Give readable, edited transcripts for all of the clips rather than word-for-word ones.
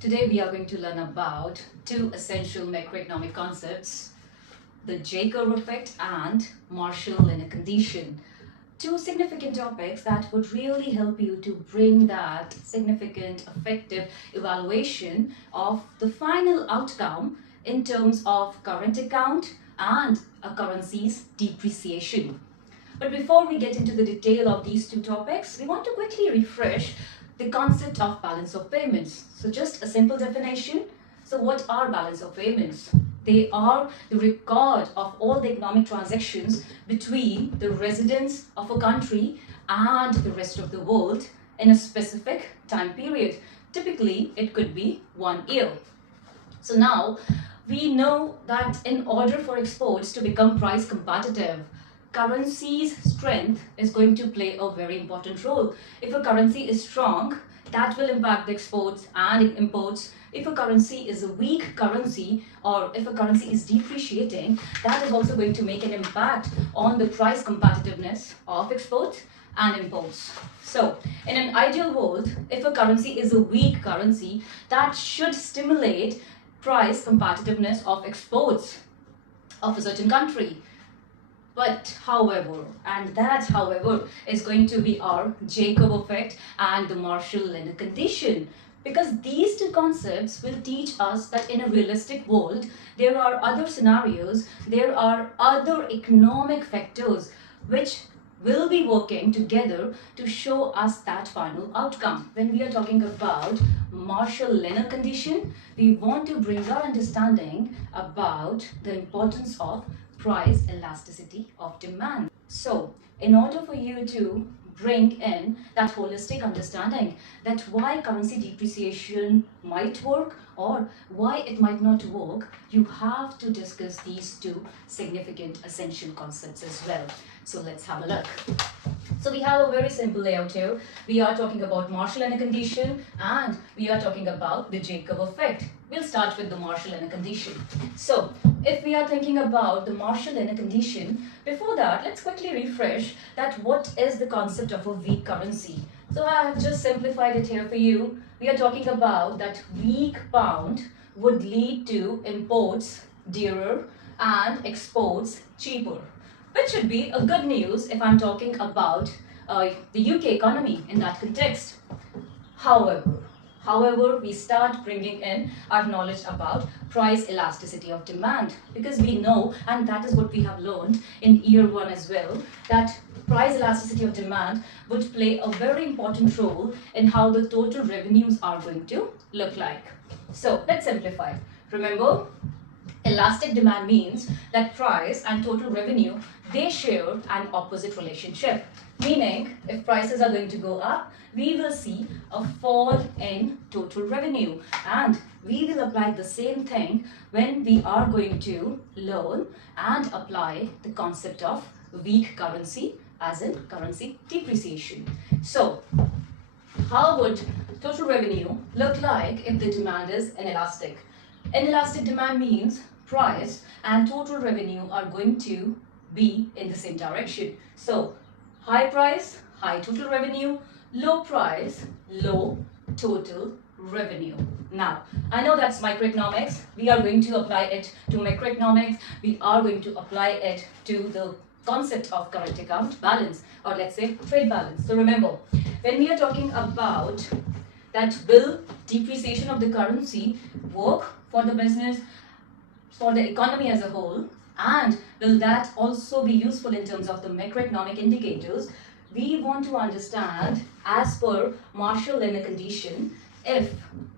Today we are going to learn about two essential macroeconomic concepts, the J curve effect and Marshall-Lerner condition. Two significant topics that would really help you to bring that significant, effective evaluation of the final outcome in terms of current account and a currency's depreciation. But before we get into the detail of these two topics, we want to quickly refresh the concept of balance of payments. So just a simple definition. So what are balance of payments? They are the record of all the economic transactions between the residents of a country and the rest of the world in a specific time period. Typically, it could be 1 year. So now we know that in order for exports to become price competitive, currency's strength is going to play a very important role. If a currency is strong, that will impact the exports and imports. If a currency is a weak currency or if a currency is depreciating, that is also going to make an impact on the price competitiveness of exports and imports. So, in an ideal world, if a currency is a weak currency, that should stimulate price competitiveness of exports of a certain country. But however, is going to be our J curve effect and the Marshall-Lerner condition. Because these two concepts will teach us that in a realistic world, there are other scenarios, there are other economic factors which will be working together to show us that final outcome. When we are talking about Marshall-Lerner condition, we want to bring our understanding about the importance of price elasticity of demand. So, in order for you to bring in that holistic understanding that why currency depreciation might work or why it might not work, you have to discuss these two significant essential concepts as well. So let's have a look. So we have a very simple layout here. We are talking about Marshall-Lerner condition and we are talking about the J curve effect. We'll start with the Marshall-Lerner condition. So if we are thinking about the Marshall-Lerner condition, before that, let's quickly refresh that what is the concept of a weak currency. So I have just simplified it here for you. We are talking about that weak pound would lead to imports dearer and exports cheaper, which should be a good news if I'm talking about the UK economy in that context. However, we start bringing in our knowledge about price elasticity of demand, because we know, and that is what we have learned in year one as well, that price elasticity of demand would play a very important role in how the total revenues are going to look like. So let's simplify. Remember, elastic demand means that price and total revenue, they share an opposite relationship. Meaning, if prices are going to go up, we will see a fall in total revenue. And we will apply the same thing when we are going to learn and apply the concept of weak currency as in currency depreciation. So, how would total revenue look like if the demand is inelastic? Inelastic demand means price and total revenue are going to be in the same direction. So, high price, high total revenue, low price, low total revenue. Now, I know that's microeconomics. We are going to apply it to macroeconomics. We are going to apply it to the concept of current account balance, or let's say trade balance. So remember, when we are talking about that, will depreciation of the currency work for the business, for the economy as a whole, and will that also be useful in terms of the macroeconomic indicators? We want to understand, as per Marshall-Lerner condition, if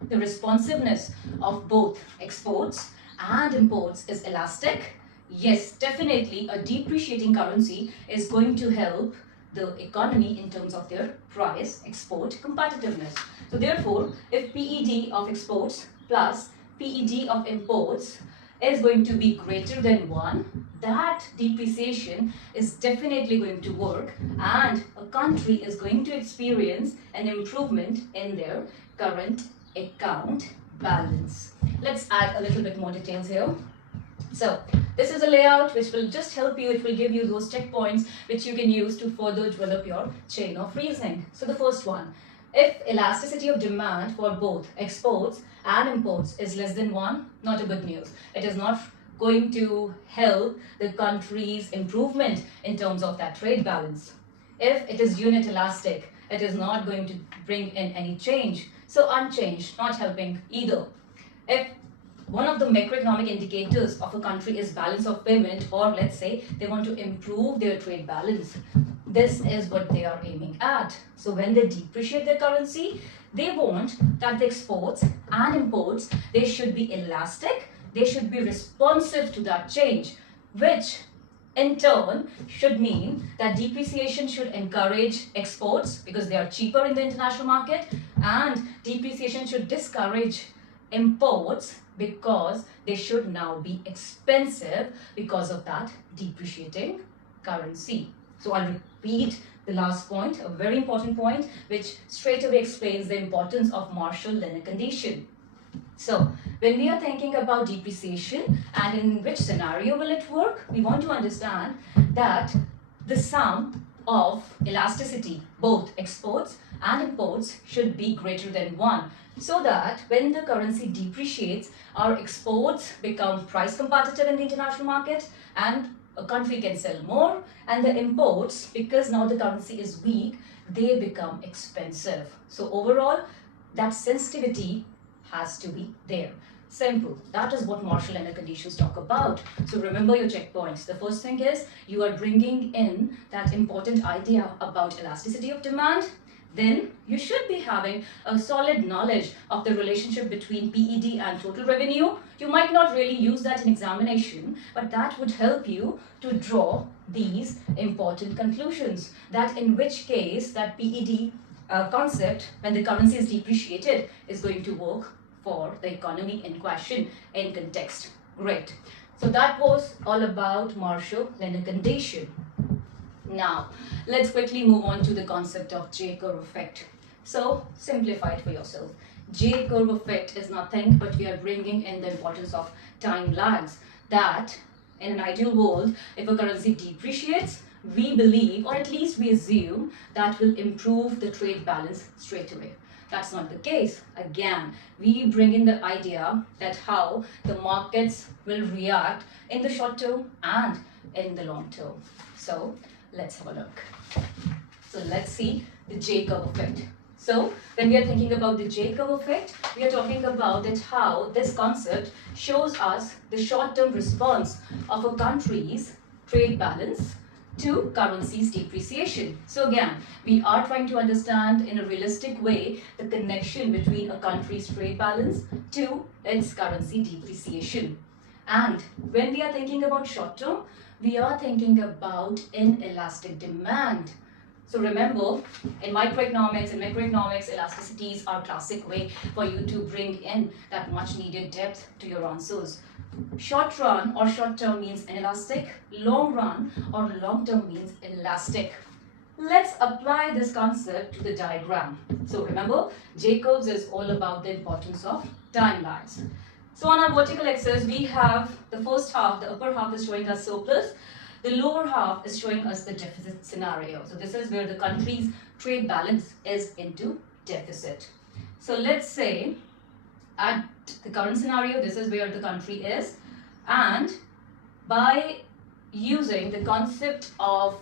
the responsiveness of both exports and imports is elastic. Yes, definitely a depreciating currency is going to help the economy in terms of their price export competitiveness. So therefore, if PED of exports plus PED of imports is going to be greater than 1, that depreciation is definitely going to work and a country is going to experience an improvement in their current account balance. Let's add a little bit more details here. So this is a layout which will just help you. It will give you those checkpoints which you can use to further develop your chain of reasoning. So the first one, If elasticity of demand for both exports and imports is less than 1, not a good news. It is not going to help the country's improvement in terms of that trade balance. If it is unit elastic, it is not going to bring in any change. So unchanged, not helping either. If one of the macroeconomic indicators of a country is balance of payment, or let's say they want to improve their trade balance, this is what they are aiming at. So when they depreciate their currency, they want that the exports and imports, they should be elastic, they should be responsive to that change, which in turn should mean that depreciation should encourage exports because they are cheaper in the international market, and depreciation should discourage imports because they should now be expensive because of that depreciating currency. So I'll repeat the last point, a very important point, which straight away explains the importance of Marshall-Lerner condition. So when we are thinking about depreciation and in which scenario will it work, we want to understand that the sum of elasticity, both exports and imports, should be greater than 1, so that when the currency depreciates, our exports become price competitive in the international market and a country can sell more, and the imports, because now the currency is weak, they become expensive. So overall, that sensitivity has to be there. Simple. That is what Marshall-Lerner conditions talk about. So remember your checkpoints. The first thing is you are bringing in that important idea about elasticity of demand. Then you should be having a solid knowledge of the relationship between PED and total revenue. You might not really use that in examination, but that would help you to draw these important conclusions. That in which case that PED concept, when the currency is depreciated, is going to work for the economy in question in context. Great. So that was all about Marshall-Lerner condition. Now, let's quickly move on to the concept of J-curve effect. So, simplify it for yourself. J-curve effect is nothing but we are bringing in the importance of time lags. That, in an ideal world, if a currency depreciates, we believe, or at least we assume, that will improve the trade balance straight away. That's not the case. Again, we bring in the idea that how the markets will react in the short term and in the long term. So, let's have a look. So let's see the J-curve effect. So when we are thinking about the J-curve effect, we are talking about that how this concept shows us the short-term response of a country's trade balance to currency's depreciation. So again, we are trying to understand in a realistic way the connection between a country's trade balance to its currency depreciation. And when we are thinking about short-term, we are thinking about inelastic demand. So remember, in microeconomics and macroeconomics, elasticities are a classic way for you to bring in that much needed depth to your answers. Short run or short term means inelastic, long run or long term means elastic. Let's apply this concept to the diagram. So remember, J-curves is all about the importance of timelines. So on our vertical axis, we have the first half, the upper half is showing us surplus. The lower half is showing us the deficit scenario. So this is where the country's trade balance is into deficit. So let's say at the current scenario, this is where the country is. And by using the concept of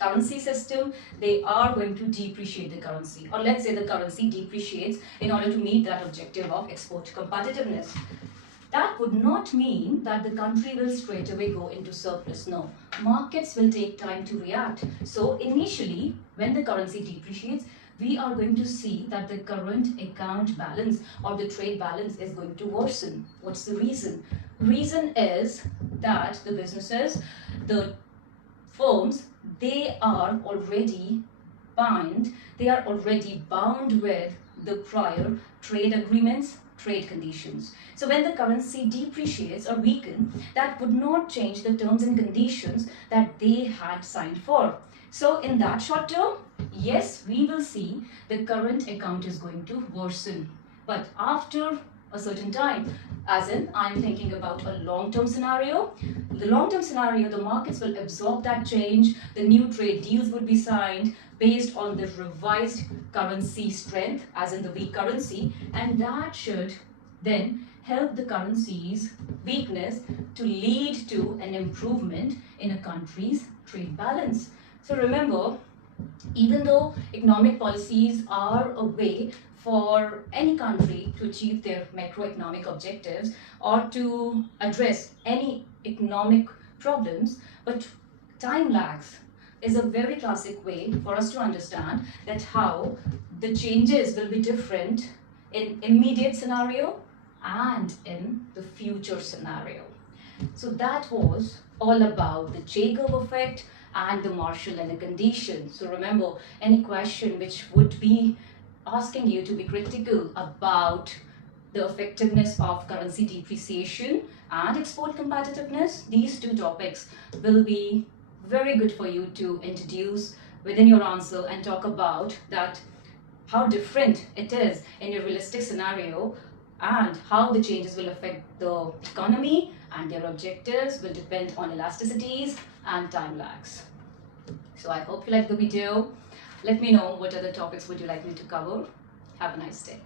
currency system, they are going to depreciate the currency, or let's say the currency depreciates in order to meet that objective of export competitiveness. That would not mean that the country will straight away go into surplus. No, markets will take time to react. So initially, when the currency depreciates, we are going to see that the current account balance or the trade balance is going to worsen. What's the reason? Reason is that the businesses, the firms, they are already bound with the prior trade agreements, trade conditions. So when the currency depreciates or weakens, that would not change the terms and conditions that they had signed for. So in that short term, yes, we will see the current account is going to worsen. But after a certain time, as in I'm thinking about a long-term scenario. The long-term scenario, the markets will absorb that change, the new trade deals would be signed, based on the revised currency strength, as in the weak currency, and that should then help the currency's weakness to lead to an improvement in a country's trade balance. So remember, even though economic policies are a way for any country to achieve their macroeconomic objectives or to address any economic problems, but time lags is a very classic way for us to understand that how the changes will be different in immediate scenario and in the future scenario. So that was all about the Jacob effect and the Marshall-Lerner condition. So remember, any question which would be asking you to be critical about the effectiveness of currency depreciation and export competitiveness, these two topics will be very good for you to introduce within your answer and talk about that how different it is in a realistic scenario and how the changes will affect the economy, and their objectives will depend on elasticities and time lags. So I hope you like the video. Let me know what other topics would you like me to cover. Have a nice day.